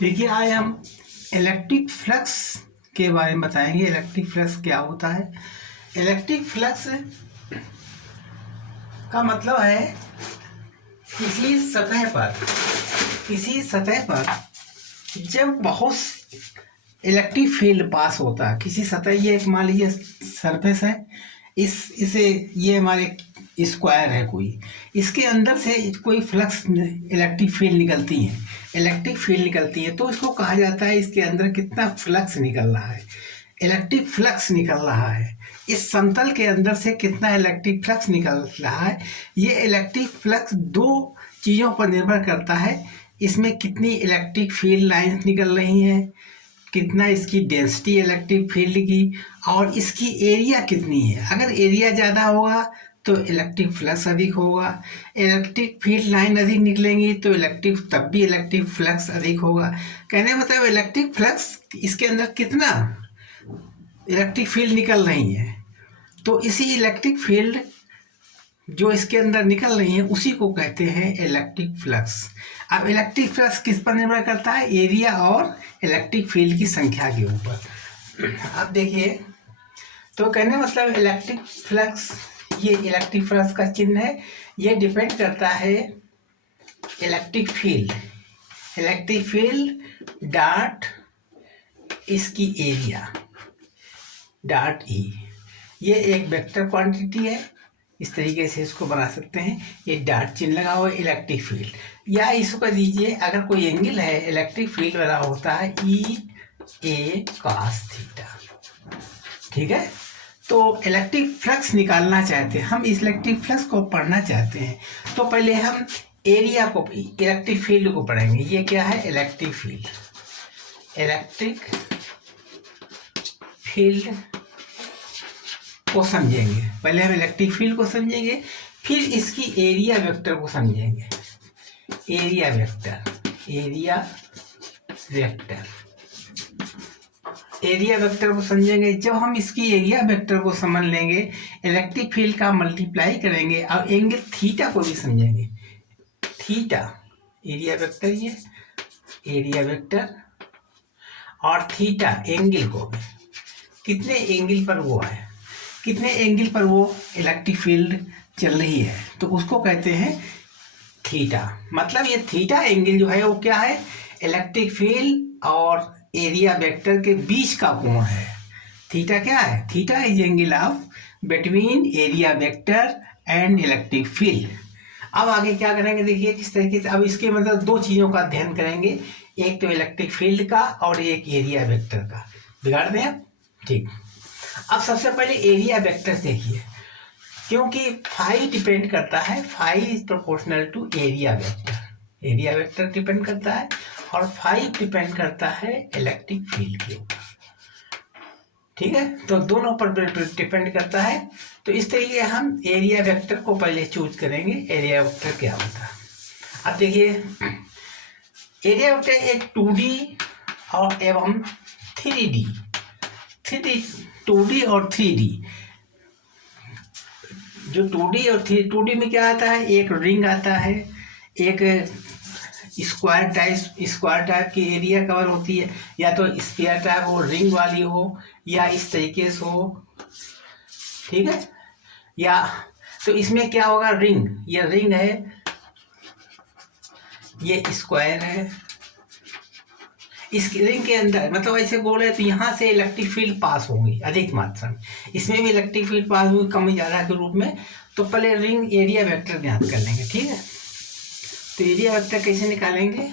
देखिए आज हम इलेक्ट्रिक फ्लक्स के बारे में बताएंगे। इलेक्ट्रिक फ्लक्स क्या होता है। इलेक्ट्रिक फ्लक्स का मतलब है किसी सतह पर जब बहुत इलेक्ट्रिक फील्ड पास होता है किसी सतह, ये एक मान लीजिए सरफेस है, इसे ये हमारे स्क्वायर है कोई, इसके अंदर से कोई फ्लक्स इलेक्ट्रिक फील्ड निकलती है तो इसको कहा जाता है इसके अंदर कितना फ्लक्स निकल रहा है, इलेक्ट्रिक फ्लक्स निकल रहा है। इस समतल के अंदर से कितना इलेक्ट्रिक फ्लक्स निकल रहा है। ये इलेक्ट्रिक फ्लक्स दो चीज़ों पर निर्भर करता है, इसमें कितनी इलेक्ट्रिक फील्ड लाइंस निकल रही हैं, कितना इसकी डेंसिटी इलेक्ट्रिक फील्ड की, और इसकी एरिया कितनी है। अगर एरिया ज़्यादा होगा तो इलेक्ट्रिक फ्लक्स अधिक होगा, इलेक्ट्रिक फील्ड लाइन अधिक निकलेंगी तो तब भी इलेक्ट्रिक फ्लक्स अधिक होगा। कहने मतलब इलेक्ट्रिक फ्लक्स इसके अंदर कितना इलेक्ट्रिक फील्ड निकल रही है, तो इसी इलेक्ट्रिक फील्ड जो इसके अंदर निकल रही है उसी को कहते हैं इलेक्ट्रिक फ्लक्स। अब इलेक्ट्रिक फ्लक्स किस पर निर्भर करता है, एरिया और इलेक्ट्रिक फील्ड की संख्या के ऊपर। अब देखिए, तो कहने मतलब इलेक्ट्रिक फ्लक्स, ये इलेक्ट्रिक फ्लक्स का चिन्ह है, ये डिपेंड करता है इलेक्ट्रिक फील्ड डॉट इसकी एरिया डॉट ई। ये एक वेक्टर क्वांटिटी है, इस तरीके से इसको बना सकते हैं। ये डॉट चिन्ह लगा हुआ है इलेक्ट्रिक फील्ड, या इसको कह दीजिए अगर कोई एंगल है इलेक्ट्रिक फील्ड वाला होता है ई ए कॉस थीटा। ठीक है, तो इलेक्ट्रिक फ्लक्स निकालना चाहते हैं हम, इस इलेक्ट्रिक फ्लक्स को पढ़ना चाहते हैं तो पहले हम एरिया को, इलेक्ट्रिक फील्ड को पढ़ेंगे। ये क्या है, इलेक्ट्रिक फील्ड को समझेंगे। पहले हम इलेक्ट्रिक फील्ड को समझेंगे, फिर इसकी एरिया वेक्टर को समझेंगे। एरिया वेक्टर को समझेंगे। जब हम इसकी एरिया वेक्टर को समझ लेंगे, इलेक्ट्रिक फील्ड का मल्टीप्लाई करेंगे और एंगल थीटा को भी समझेंगे। थीटा एरिया वेक्टर, ये एरिया वेक्टर और थीटा एंगल को भी, कितने एंगल पर वो इलेक्ट्रिक फील्ड चल रही है तो उसको कहते हैं थीटा। मतलब ये थीटा एंगल जो है वो क्या है, इलेक्ट्रिक फील्ड और एरिया वेक्टर के बीच का कोण है। थीटा क्या है, theta is angle of between area vector and electric field. अब आगे क्या करेंगे, देखिए किस तरीके से। अब इसके मतलब दो चीज़ों का अध्ययन करेंगे, एक तो इलेक्ट्रिक फील्ड का और एक एरिया वेक्टर का। बिगाड़ दें आप, ठीक। अब सबसे पहले एरिया वेक्टर देखिए, क्योंकि फाई डिपेंड करता है, phi is proportional to area vector. Area vector depend करता है और फाई डिपेंड करता है इलेक्ट्रिक फील्ड के ऊपर। ठीक है, तो दोनों पर डिपेंड करता है। तो इस तरीके हम एरिया वेक्टर को पहले चूज करेंगे। एरिया वेक्टर क्या होता है, अब देखिए। एरिया वेक्टर एक 2D और एवं 3D, 2D और 3D। जो 2D और 2D में क्या आता है, एक रिंग आता है, एक स्क्वायर टाइप की एरिया कवर होती है, या तो स्फीयर टाइप हो, रिंग वाली हो, या इस तरीके से हो। ठीक है, या तो इसमें क्या होगा, रिंग, ये रिंग है, ये स्क्वायर है। इस रिंग के अंदर मतलब ऐसे गोल है तो यहाँ से इलेक्ट्रिक फील्ड पास होंगी अधिक मात्रा में, इसमें भी इलेक्ट्रिक फील्ड पास होगी कम ज़्यादा के रूप में। तो पहले रिंग एरिया वेक्टर ज्ञात कर लेंगे। ठीक है, तो एरिया वेक्टर कैसे निकालेंगे,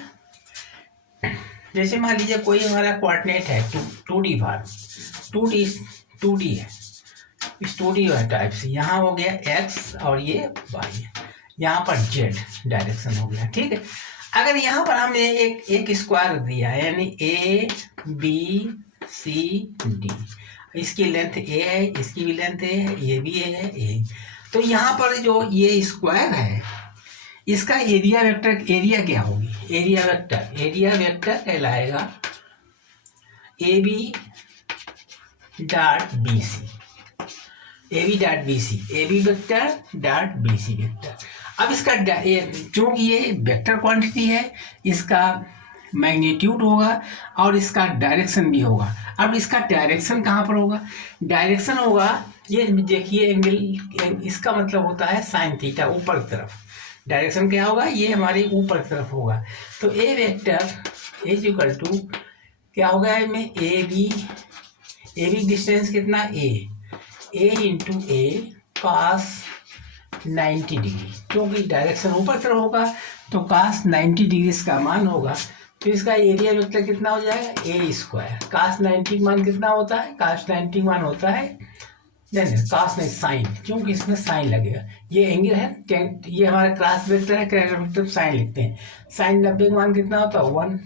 जैसे मान लीजिए कोई हमारा कोऑर्डिनेट है 2D भार, 2D है, इस 2D टाइप से यहाँ हो गया x और ये y है, यहाँ पर z डायरेक्शन हो गया। ठीक है, अगर यहाँ पर हमने एक स्क्वायर दिया है, यानी ABCD, इसकी लेंथ a है, इसकी भी लेंथ a है, ये भी a है, a। तो यहाँ पर जो ये स्क्वायर है इसका एरिया वेक्टर, एरिया क्या होगी, एरिया वेक्टर कहलाएगा AB डॉट BC वेक्टर। अब इसका, चूंकि ये वेक्टर क्वांटिटी है, इसका मैग्नीट्यूड होगा और इसका डायरेक्शन भी होगा। अब इसका डायरेक्शन कहाँ पर होगा? डायरेक्शन होगा, ये देखिए एंगल, इसका मतलब होता है साइन थीटा, ऊपर की तरफ। डायरेक्शन क्या होगा? ये हमारे ऊपर की तरफ होगा। तो ए वेक्टर इज इक्वल टू क्या होगा इसमें? ए बी डिस्टेंस कितना? ए इंटू ए कॉस 90 डिग्री, क्योंकि डायरेक्शन ऊपर तरफ होगा तो cos 90 डिग्री इसका मान होगा। तो इसका एरिया वेक्टर कितना हो जाएगा? ए स्क्वायर। cos 90 मान कितना होता है? cos 90 मान होता है, नहीं cos नहीं, साइन, क्योंकि इसमें साइन लगेगा। ये एंगल है, ये हमारा क्रॉस वेक्टर है, क्रॉस वेक्टर साइन लिखते हैं। साइन 90 का मान कितना होता है? 1।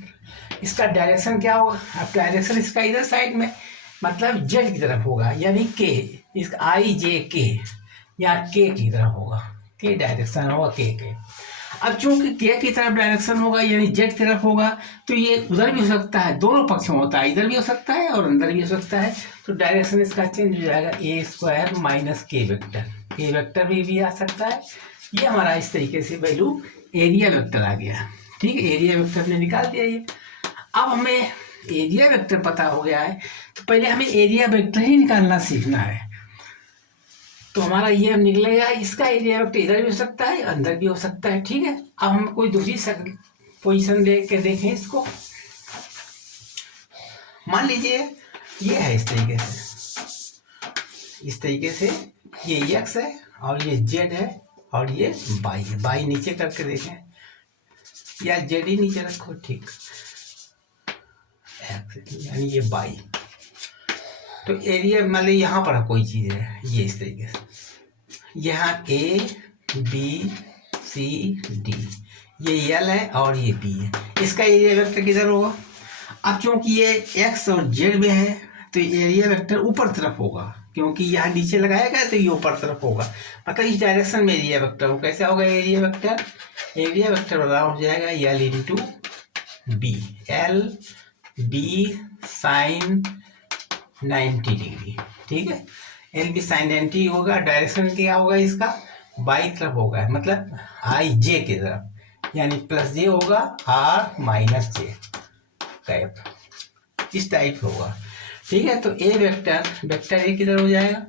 इसका डायरेक्शन क्या होगा? अब डायरेक्शन इसका इधर साइड में, मतलब जेड की तरफ होगा, यानी के, इसका IJK या के की तरफ होगा, के डायरेक्शन होगा के। अब चूंकि के की तरफ डायरेक्शन होगा यानी जेड की तरफ होगा, तो ये उधर भी हो सकता है, दोनों पक्ष में होता है, इधर भी हो सकता है और अंदर भी हो सकता है। तो डायरेक्शन इसका चेंज हो जाएगा, ए स्क्वायर माइनस के वेक्टर भी आ सकता है। ये हमारा इस तरीके से वैल्यू एरिया वेक्टर आ गया। ठीक है, एरिया वेक्टर ने निकाल दिया ये। अब हमें एरिया वेक्टर पता हो गया है, तो पहले हमें एरिया वेक्टर ही निकालना सीखना है। तो हमारा ये निकलेगा, इसका एरिया वेक्टर इधर भी हो सकता है, अंदर भी हो सकता है। ठीक है, अब हम कोई दूसरी पोजीशन दे के देखें इसको। मान लीजिए ये है इस तरीके से ये एक्स है और ये जेड है और ये बाई है। बाई नीचे करके देखें, या जेड ही नीचे रखो, ठीक, एक्स यानी ये बाई। तो एरिया मान ली यहाँ पर कोई चीज़ है, ये इस तरीके से, यहाँ ABCD, ये L है और ये B है। इसका एरिया वेक्टर किधर होगा? अब चूंकि ये X और Z में है तो एरिया वेक्टर ऊपर तरफ होगा, क्योंकि यहाँ नीचे लगाया गया तो ये ऊपर तरफ होगा, मतलब इस डायरेक्शन में एरिया वेक्टर हो। कैसे होगा एरिया वेक्टर बराबर हो जाएगा L into B, L B sine 90 degree. ठीक है, एल बी साइन 90 होगा। डायरेक्शन क्या होगा? इसका बाई तरफ होगा, मतलब IJ की तरफ, यानी प्लस जे होगा R माइनस जे कैप, इस टाइप होगा। ठीक है, तो ए वेक्टर ए किधर हो जाएगा?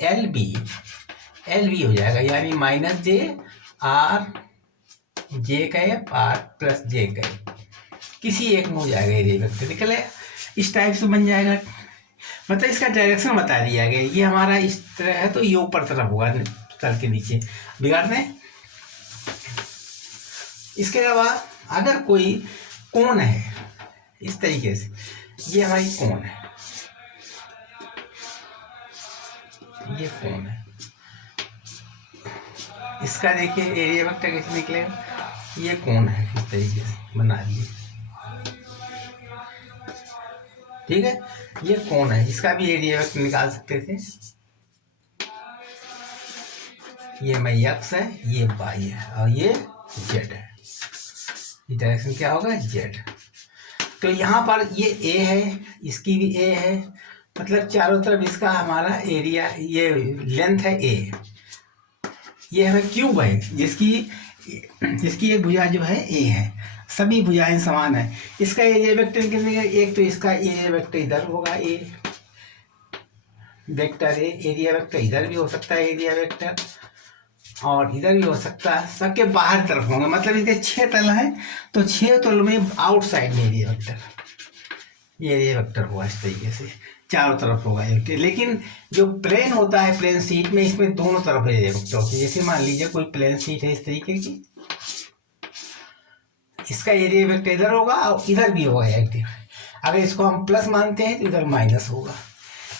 एल बी हो जाएगा, यानी माइनस जे R जे कैप R प्लस जे कैप, किसी एक में हो जाएगा एरिया वेक्टर, निकले इस टाइप से बन जाएगा। मतलब इसका डायरेक्शन बता दिया गया, ये हमारा इस तरह है तो ये ऊपर तरफ होगा, तल के नीचे बिगाड़ दें। इसके अलावा अगर कोई कोण है इस तरीके से, ये हमारी कोण है, ये कोण है, इसका देखिए एरिया वेक्टर कैसे निकलेगा? ये कोण है, इस तरीके से बना दिए। ठीक है, ये कोण है, इसका भी एरिया वेक्टर निकाल सकते थे। ये x है, ये y है और ये z है। ये डायरेक्शन क्या होगा? z। तो यहाँ पर ये a है, इसकी भी a है, मतलब चारों तरफ इसका हमारा एरिया, ये लेंथ है a। ये हमें क्यूब है जिसकी एक भुजा जो है a है, सभी भुजाएं समान है। इसका एरिया वेक्टर कितने का? एक तो इसका एरिया वेक्टर इधर होगा, ए वेक्टर ए, एरिया वेक्टर इधर भी हो सकता है एरिया वेक्टर, और इधर भी हो सकता है, सबके बाहर तरफ होंगे, मतलब इसके 6 तल हैं तो 6 तल में आउटसाइड में एरिया वेक्टर होगा, इस तरीके से चारों तरफ होगा एक। लेकिन जो प्लेन होता है, प्लेन शीट में, इसमें दोनों तरफ एरिया वेक्टर होती है। जैसे मान लीजिए कोई प्लेन शीट है इस तरीके की, इसका एरिया वेक्टर इधर होगा और इधर भी होगा एक्टिव। अगर इसको हम प्लस मानते हैं तो इधर माइनस होगा,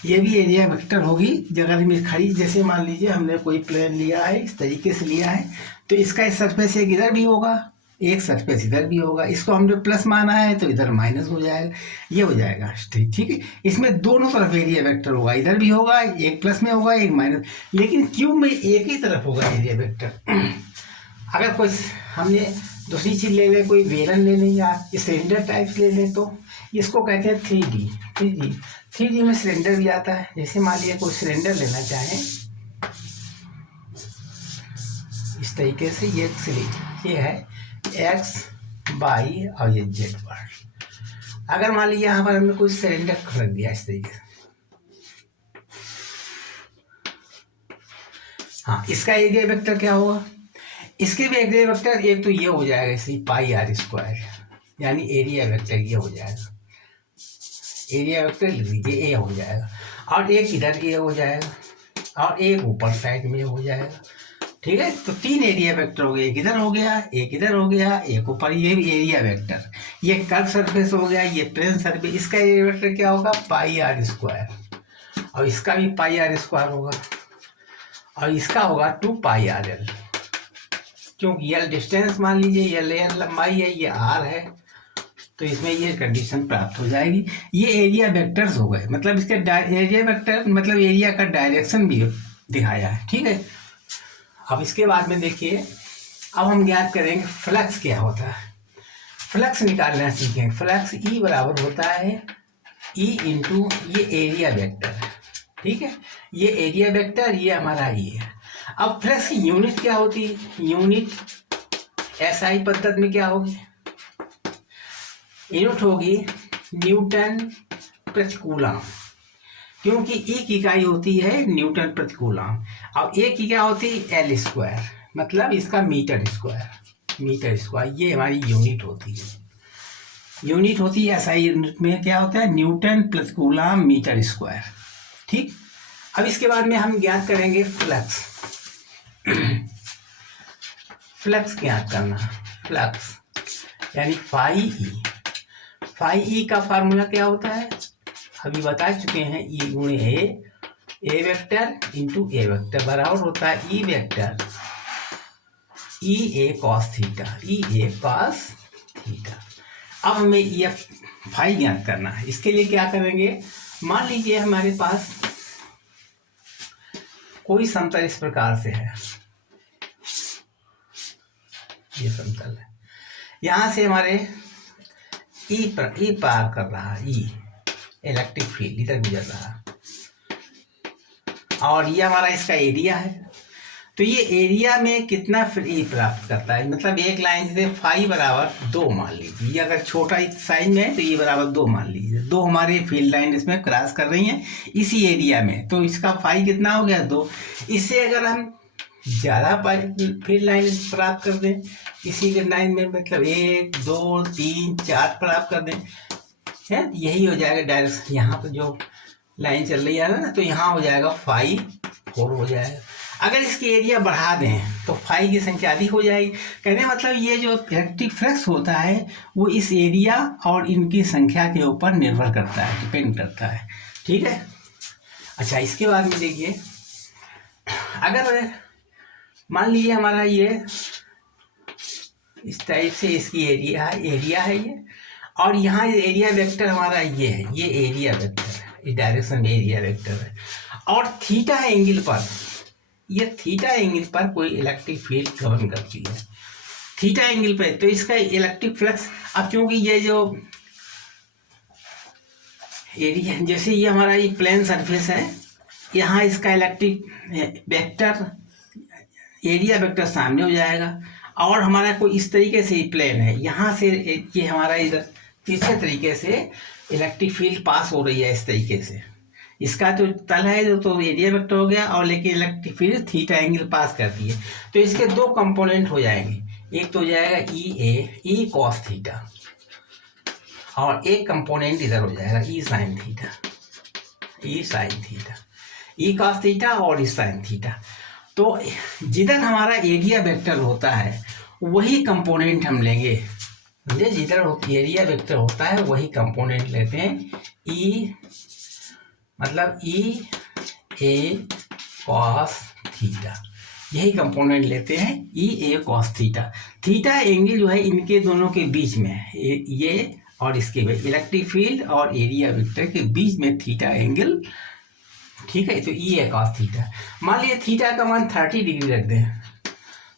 ये भी एरिया वेक्टर होगी जगह में खड़ी। जैसे मान लीजिए हमने कोई प्लेन लिया है, इस तरीके से लिया है, तो इसका सरफेस एक इधर भी होगा, एक सरफेस इधर भी होगा। इसको हमने प्लस माना है तो इधर माइनस हो जाएगा, ये हो जाएगा। ठीक है, इसमें दोनों तरफ एरिया वेक्टर होगा, इधर भी होगा, एक प्लस में होगा एक माइनस, लेकिन क्यूब में एक ही तरफ होगा एरिया वेक्टर। अगर कोई हमने दूसरी चीज़ ले लें, कोई बेलन ले लें या सिलेंडर टाइप ले लें, तो इसको कहते हैं 3D में सिलेंडर भी आता है। जैसे मान लीजिए कोई सिलेंडर लेना चाहें इस तरीके से, ये है x बाई और ये जेड बार। अगर मान लीजिए यहाँ पर हमने कोई सिलेंडर रख दिया इस तरीके से, हाँ, इसका एरिया वेक्टर क्या होगा, इसके भी एरिया वेक्टर एक तो ये हो जाएगा इसी पाई आर स्क्वायर, यानी एरिया वेक्टर ये हो जाएगा, एरिया वेक्टर लिख लीजिए ए हो जाएगा, और एक इधर ये हो जाएगा और एक ऊपर साइड में हो जाएगा। ठीक है, तो 3 एरिया वेक्टर हो गए, एक इधर हो गया, एक इधर हो गया, एक ऊपर, ये भी एरिया वेक्टर। ये कर्व सरफेस हो गया, ये प्लेन सरफेस, इसका एरिया वेक्टर क्या होगा, पाई आर स्क्वायर, और इसका भी पाई आर स्क्वायर होगा, और इसका होगा 2 पाई आर एल, क्योंकि एल डिस्टेंस मान लीजिए, ये लेयर लंबाई है, ये आर है, तो इसमें ये कंडीशन प्राप्त हो जाएगी। ये एरिया वेक्टर्स हो गए, मतलब इसके एरिया वेक्टर मतलब एरिया का डायरेक्शन भी दिखाया है। ठीक है, अब इसके बाद में देखिए, अब हम ज्ञात करेंगे फ्लक्स क्या होता है। फ्लक्स निकालना सीखेंगे। फ्लक्स ई बराबर होता है ई इंटू ये एरिया वेक्टर है। ठीक है, ये एरिया वेक्टर, ये हमारा ई है। अब फ्लक्स की यूनिट क्या होती है, यूनिट एसआई पद्धति में क्या होगी, यूनिट होगी न्यूटन प्रति कूलम, क्योंकि ई की इकाई होती है न्यूटन प्रति कूलम, और ए की क्या होती है एल स्क्वायर, मतलब इसका मीटर स्क्वायर, मीटर स्क्वायर ये हमारी यूनिट होती है। यूनिट होती है एसआई यूनिट में क्या होता है न्यूटन प्रति कूलम मीटर स्क्वायर। ठीक, अब इसके बाद में हम ज्ञात करेंगे फ्लक्स। फ्लक्स ज्ञात करना, फ्लक्स यानी फाई ई। फाई ई का फार्मूला क्या होता है, अभी बता चुके हैं, ई गुणे ए वेक्टर इंटू ए वेक्टर बराबर होता है ई वेक्टर ई ए कॉस थीटा, ई ए कॉस थीटा। अब हमें ये फाई ज्ञात करना है। इसके लिए क्या करेंगे, मान लीजिए हमारे पास कोई समतल इस प्रकार से है, ये समतल है, यहां से हमारे ई पार कर रहा है, ई इलेक्ट्रिक फील्ड इधर गुजर रहा है, और ये हमारा इसका एरिया है। तो ये एरिया में कितना ई प्राप्त करता है, मतलब एक लाइन से फाई बराबर 2 मान लीजिए, ये अगर छोटा साइज में है तो ये बराबर 2 मान लीजिए, 2 हमारे फील्ड लाइन इसमें क्रॉस कर रही हैं इसी एरिया में, तो इसका फाई कितना हो गया 2। इससे अगर हम ज़्यादा फील्ड लाइन प्राप्त कर दें इसी के लाइन में, मतलब 1 2 3 4 प्राप्त कर दें, है यही हो जाएगा डायरेक्ट, यहाँ पर जो लाइन चल रही है ना, तो यहाँ हो जाएगा फाई 4 हो जाएगा। अगर इसकी एरिया बढ़ा दें तो फाई की संख्या अधिक हो जाएगी। कहने मतलब ये जो इलेक्ट्रिक फ्लक्स होता है वो इस एरिया और इनकी संख्या के ऊपर निर्भर करता है, डिपेंड करता है। ठीक है, अच्छा इसके बाद में देखिए, अगर मान लीजिए हमारा ये इस टाइप से इसकी एरिया है ये, और यहाँ एरिया वेक्टर हमारा ये है, ये एरिया वेक्टर है, इस डायरेक्शन में एरिया वेक्टर है, और थीटा एंगल पर, ये थीटा एंगल पर कोई इलेक्ट्रिक फील्ड गवर्न करती है, थीटा एंगल पे, तो इसका इलेक्ट्रिक फ्लक्स, अब क्योंकि ये जो एरिया, जैसे ये हमारा ये प्लेन सरफेस है, यहाँ इसका इलेक्ट्रिक वेक्टर एरिया वेक्टर सामने हो जाएगा, और हमारा कोई इस तरीके से प्लेन है, यहाँ से ये हमारा इधर तीसरे तरीके से इलेक्ट्रिक फील्ड पास हो रही है इस तरीके से, इसका जो तल है जो तो एरिया वेक्टर हो गया, और लेकिन इलेक्ट्रिक फील्ड थीटा एंगल पास करती है, तो इसके 2 कंपोनेंट हो जाएंगे, एक तो हो जाएगा ई कॉस थीटा, और एक कंपोनेंट इधर हो जाएगा E sine theta, E cos theta और ई साइन थीटा। तो जिधर हमारा एरिया वेक्टर होता है वही कंपोनेंट हम लेंगे, समझे, जिधर एरिया वेक्टर होता है वही कंपोनेंट लेते हैं, ई मतलब ई ए कॉस थीटा, यही कंपोनेंट लेते हैं ई ए कॉस थीटा। थीटा एंगल जो है इनके दोनों के बीच में है, ये और इसके बीच, इलेक्ट्रिक फील्ड और एरिया वेक्टर के बीच में थीटा एंगल। ठीक है, तो ई ए कॉस थीटा, मान लीजिए थीटा का मान 30 डिग्री रख दें,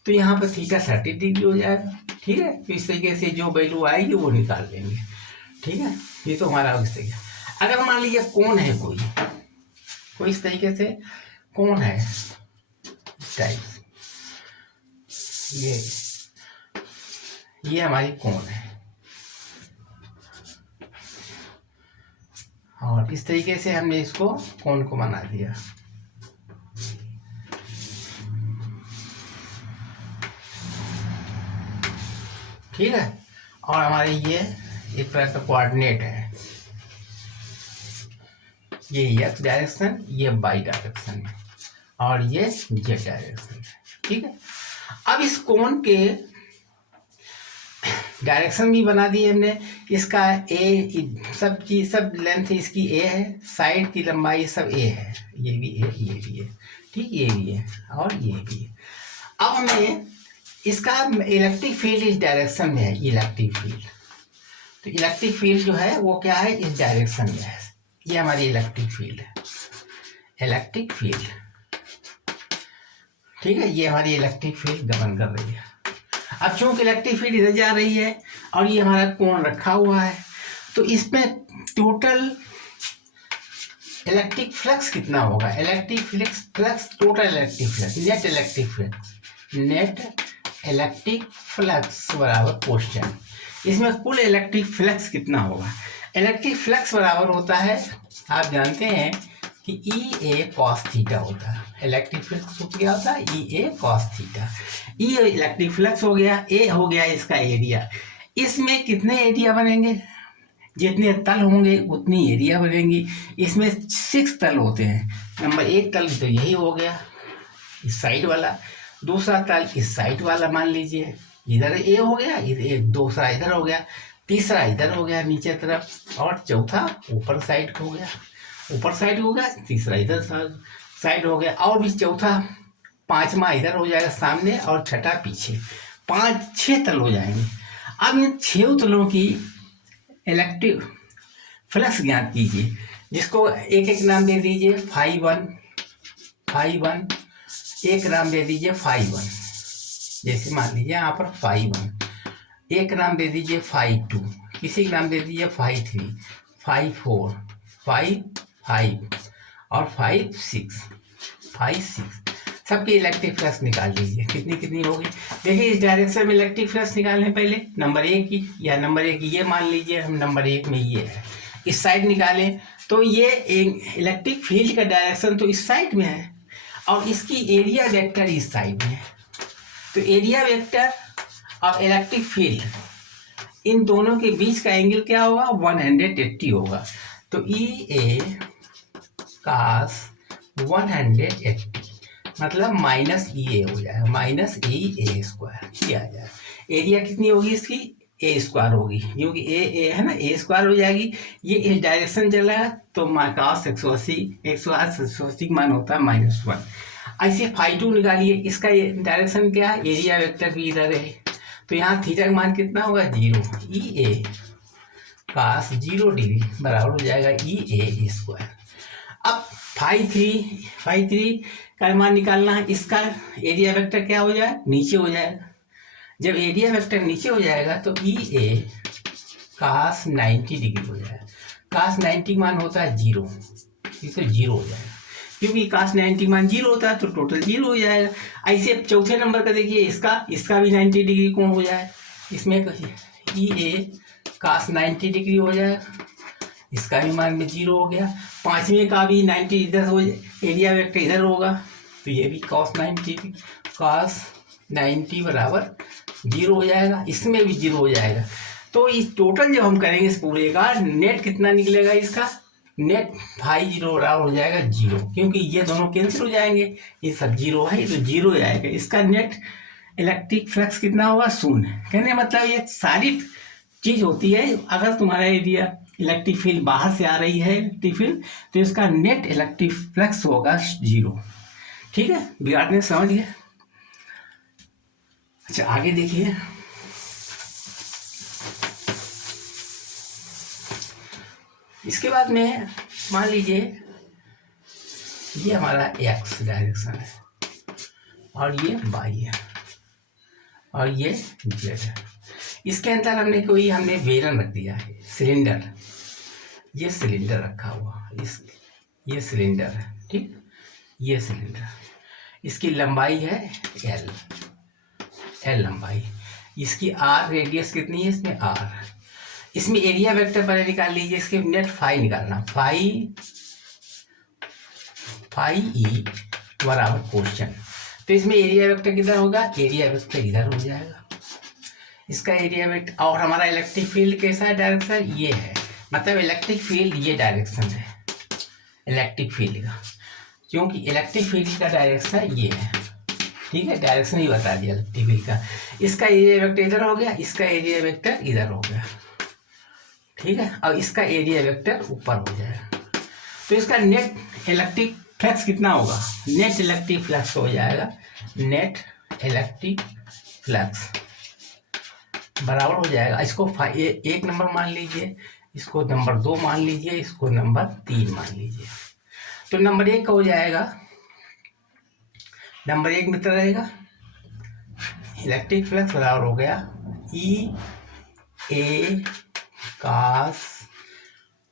तो यहाँ पर थीटा 30 डिग्री हो जाएगा। ठीक है, तो इस तरीके से जो वैल्यू आएगी वो निकाल लेंगे। ठीक है, ये तो हमारा इस तरीके। अगर मान लीजिए कोण है कोई इस तरीके से कोण है इस टाइप, ये हमारी कोण है, और इस तरीके से हमने इसको कोण को बना दिया। ठीक है, और हमारे ये एक प्रकार का कोऑर्डिनेट है, ये एक्स डायरेक्शन, ये वाई डायरेक्शन है और ये जेड डायरेक्शन है। ठीक है, अब इस कोण के डायरेक्शन भी बना दिए हमने। इसका ए सब चीज, सब लेंथ इसकी ए है, साइड की लंबाई सब ए है, ये भी ए, ये भी है, ठीक, ये भी है और ये भी है। अब हमें इसका इलेक्ट्रिक फील्ड इस डायरेक्शन में है, इलेक्ट्रिक फील्ड, तो इलेक्ट्रिक फील्ड जो है वो क्या है, इस डायरेक्शन में है। ये हमारी इलेक्ट्रिक फील्ड है, इलेक्ट्रिक फील्ड। ठीक है, ये हमारी इलेक्ट्रिक फील्ड गमन कर रही है। अब चूंकि इलेक्ट्रिक फील्ड इधर जा रही है और ये हमारा कोण रखा हुआ है, तो इसमें टोटल इलेक्ट्रिक फ्लक्स कितना होगा, electric flux total electric flux, net electric flux, net electric flux बराबर क्वेश्चन, इसमें कुल इलेक्ट्रिक फ्लक्स कितना होगा। इलेक्ट्रिक फ्लक्स बराबर होता है, आप जानते हैं कि ई ए कॉस थीटा होता है। इलेक्ट्रिक फ्लक्स सूत्र क्या होता है, ई ए कॉस थीटा। ई इलेक्ट्रिक फ्लक्स हो गया, ए हो गया इसका एरिया। इसमें कितने एरिया बनेंगे, जितने तल होंगे उतनी एरिया बनेंगी। इसमें 6 तल होते हैं। नंबर 1 तल तो यही हो गया, इस साइड वाला। दूसरा तल इस साइड वाला मान लीजिए, इधर ए हो गया, इधर दूसरा इधर हो गया, तीसरा इधर हो गया नीचे तरफ, और चौथा ऊपर साइड हो गया, ऊपर साइड हो गया, तीसरा इधर साइड हो गया, और भी चौथा, पांचवा इधर हो जाएगा सामने और छठा पीछे। 5-6 तल हो जाएंगे। अब इन 6 तलों की इलेक्ट्रिक फ्लक्स ज्ञात कीजिए, जिसको एक एक नाम दे दीजिए, φ1, एक नाम दे दीजिए φ1, जैसे मान लीजिए यहाँ पर φ1, एक नाम दे दीजिए φ2, किसी का नाम दे दीजिए φ3, φ4, φ5 और φ6, सबकी इलेक्ट्रिक फ्लक्स निकाल लीजिए, कितनी कितनी होगी। देखिए, इस डायरेक्शन में इलेक्ट्रिक फ्लक्स निकालने पहले नंबर 1 की, या नंबर 1 ये मान लीजिए, हम नंबर 1 में ये है, इस साइड निकालें तो ये एक इलेक्ट्रिक फील्ड का डायरेक्शन तो इस साइड में है और इसकी एरिया वेक्टर इस साइड में है। तो एरिया वेक्टर और इलेक्ट्रिक फील्ड, इन दोनों के बीच का एंगल क्या होगा, 180 होगा। तो ई ए कास 180 मतलब माइनस ई ए हो जाएगा, माइनस ए स्क्वायर किया जाएगा। एरिया कितनी होगी इसकी, ए स्क्वायर होगी, क्योंकि ए है ना, ए स्क्वायर हो जाएगी। ये इस डायरेक्शन चल रहा है तो कास 180 मान होता है -1। ऐसे φ2 निकालिए, इसका डायरेक्शन क्या है, एरिया वेक्टर भी इधर है, तो यहाँ थीटा का मान कितना होगा, 0। ई ए कास 0 डिग्री बराबर हो जाएगा ई ए स्क्वायर। अब φ3 का मान निकालना है, इसका एरिया वेक्टर क्या हो जाए, नीचे हो जाएगा। जब एरिया वेक्टर नीचे हो जाएगा तो ई ए कास 90 डिग्री हो जाएगा। कास 90 मान होता है 0, तो 0 हो जाएगा, क्योंकि कास 90 मान 0 होता है तो टोटल 0 हो जाएगा। ऐसे चौथे नंबर का देखिए, इसका भी 90 डिग्री कोण हो जाए, इसमें ई ए कास 90 डिग्री हो जाएगा, इसका भी मान में 0 हो गया। पांचवें का भी 90 इधर हो, एरिया वेक्टर इधर होगा, तो ये भी कास 90 बराबर 0 हो जाएगा, इसमें भी 0 हो जाएगा। तो इस टोटल जब हम करेंगे इस पूरे का नेट कितना निकलेगा, इसका नेट φ0 बराबर हो जाएगा 0, क्योंकि ये दोनों कैंसिल हो जाएंगे, ये सब 0 है, तो 0 आएगा। इसका नेट इलेक्ट्रिक फ्लक्स कितना होगा, 0। कहने मतलब ये सारी चीज होती है, अगर तुम्हारा एरिया इलेक्ट्रिक फील्ड बाहर से आ रही है, इलेक्ट्रिक फील्ड, तो इसका नेट इलेक्ट्रिक फ्लक्स होगा 0। ठीक है, बिगाड़ने समझ गए। अच्छा, आगे देखिए, इसके बाद में मान लीजिए ये हमारा एक्स डायरेक्शन है और ये वाई है और ये जेड है। इसके अंदर हमने बेलन रख दिया है, सिलेंडर, ये सिलेंडर रखा हुआ, ये सिलेंडर है, ठीक, ये सिलेंडर, इसकी लंबाई है एल लंबाई, इसकी आर रेडियस कितनी है, इसमें आर। इसमें एरिया वेक्टर पहले निकाल लीजिए, इसके नेट फाई निकालना, फाई ई बराबर क्वेश्चन। तो इसमें एरिया वेक्टर किधर होगा, एरिया वेक्टर इधर हो जाएगा, इसका एरिया वेक्टर। और हमारा इलेक्ट्रिक फील्ड कैसा है, डायरेक्शन ये है, मतलब इलेक्ट्रिक फील्ड ये डायरेक्शन है इलेक्ट्रिक फील्ड का, क्योंकि इलेक्ट्रिक फील्ड का डायरेक्शन ये है, ठीक है, डायरेक्शन ही बता दिया इलेक्ट्रिक फील्ड का। इसका एरिया वेक्टर इधर हो गया, इसका एरिया वेक्टर इधर हो गया, ठीक है, और इसका एरिया वेक्टर ऊपर हो जाएगा। तो इसका नेट इलेक्ट्रिक फ्लक्स कितना होगा, नेट इलेक्ट्रिक फ्लक्स हो जाएगा, नेट इलेक्ट्रिक फ्लक्स बराबर हो जाएगा, इसको एक नंबर मान लीजिए, इसको नंबर 2 मान लीजिए, इसको नंबर 3 मान लीजिए। तो नंबर 1 का हो जाएगा, नंबर 1 में तरह रहेगा इलेक्ट्रिक फ्लक्स बराबर हो गया ई ए cos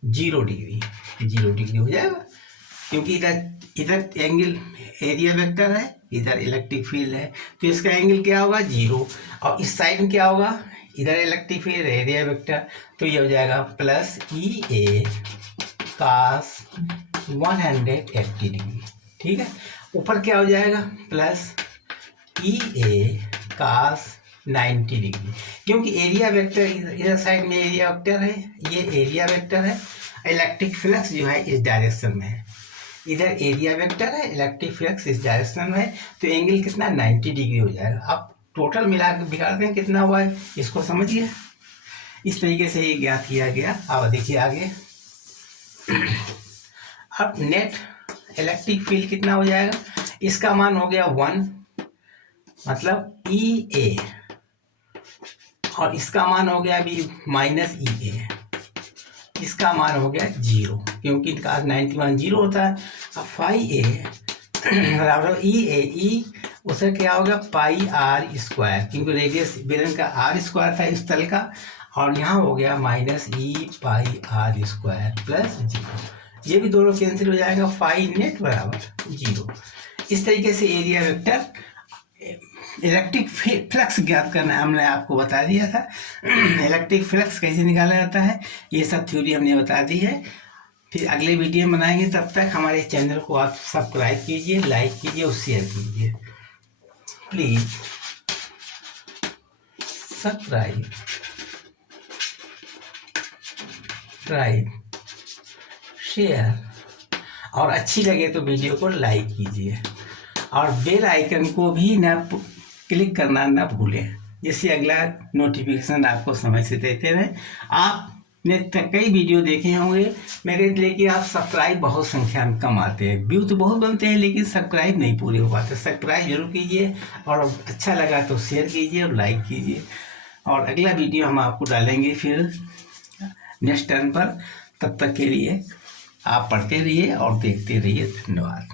0 डिग्री, 0 डिग्री हो जाएगा, क्योंकि इधर एंगल एरिया वेक्टर है, इधर इलेक्ट्रिक फील्ड है, तो इसका एंगल क्या होगा 0, और इस साइड में क्या होगा, इधर इलेक्ट्रिक फील्ड एरिया वेक्टर, तो ये हो जाएगा प्लस ई ए cos 180 डिग्री, ठीक है। ऊपर क्या हो जाएगा, प्लस ई ए cos 90 डिग्री, क्योंकि एरिया वेक्टर इधर साइड में एरिया वेक्टर है, ये एरिया वेक्टर है, इलेक्ट्रिक फ्लक्स जो है इस डायरेक्शन में है, इधर एरिया वेक्टर है, इलेक्ट्रिक फ्लक्स इस डायरेक्शन में है, तो एंगल कितना 90 डिग्री हो जाएगा। अब टोटल मिला के बिगाड़ते हैं कितना हुआ है, इसको समझिए, इस तरीके से ये ज्ञात किया गया। अब देखिए आगे, अब नेट इलेक्ट्रिक फील्ड कितना हो जाएगा, इसका मान हो गया 1, मतलब ई ए, और इसका मान हो गया अभी माइनस ई ए, इसका मान हो गया 0, क्योंकि इनका 91 0 होता है। अब फाई ए बराबर ई ए, ई उसे क्या होगा पाई आर स्क्वायर, क्योंकि रेडियस बेलन का आर स्क्वायर था इस तल का, और यहाँ हो गया minus E pi R square plus 0, ये भी दोनों कैंसिल हो जाएगा, फाई नेट बराबर 0। इस तरीके से एरिया वेक्टर इलेक्ट्रिक फ्लक्स ज्ञात करना हमने आपको बता दिया था। इलेक्ट्रिक फ्लक्स कैसे निकाला जाता है, ये सब थ्योरी हमने बता दी है। फिर अगले वीडियो में बनाएंगे, तब तक हमारे चैनल को आप सब्सक्राइब कीजिए, लाइक कीजिए और शेयर कीजिए, प्लीज सब्सक्राइब शेयर, और अच्छी लगे तो वीडियो को लाइक कीजिए, और बेल आइकन को भी ना क्लिक करना ना भूलें, जिससे अगला नोटिफिकेशन आपको समय से देते रहे। आपने कई वीडियो देखे होंगे मेरे, लेकिन आप सब्सक्राइब बहुत संख्या में कम आते हैं, व्यू तो बहुत बनते हैं लेकिन सब्सक्राइब नहीं पूरे हो पाते। सब्सक्राइब जरूर कीजिए, और अच्छा लगा तो शेयर कीजिए और लाइक कीजिए, और अगला वीडियो हम आपको डालेंगे फिर नेक्स्ट टर्न पर। तब तक के लिए आप पढ़ते रहिए और देखते रहिए। धन्यवाद।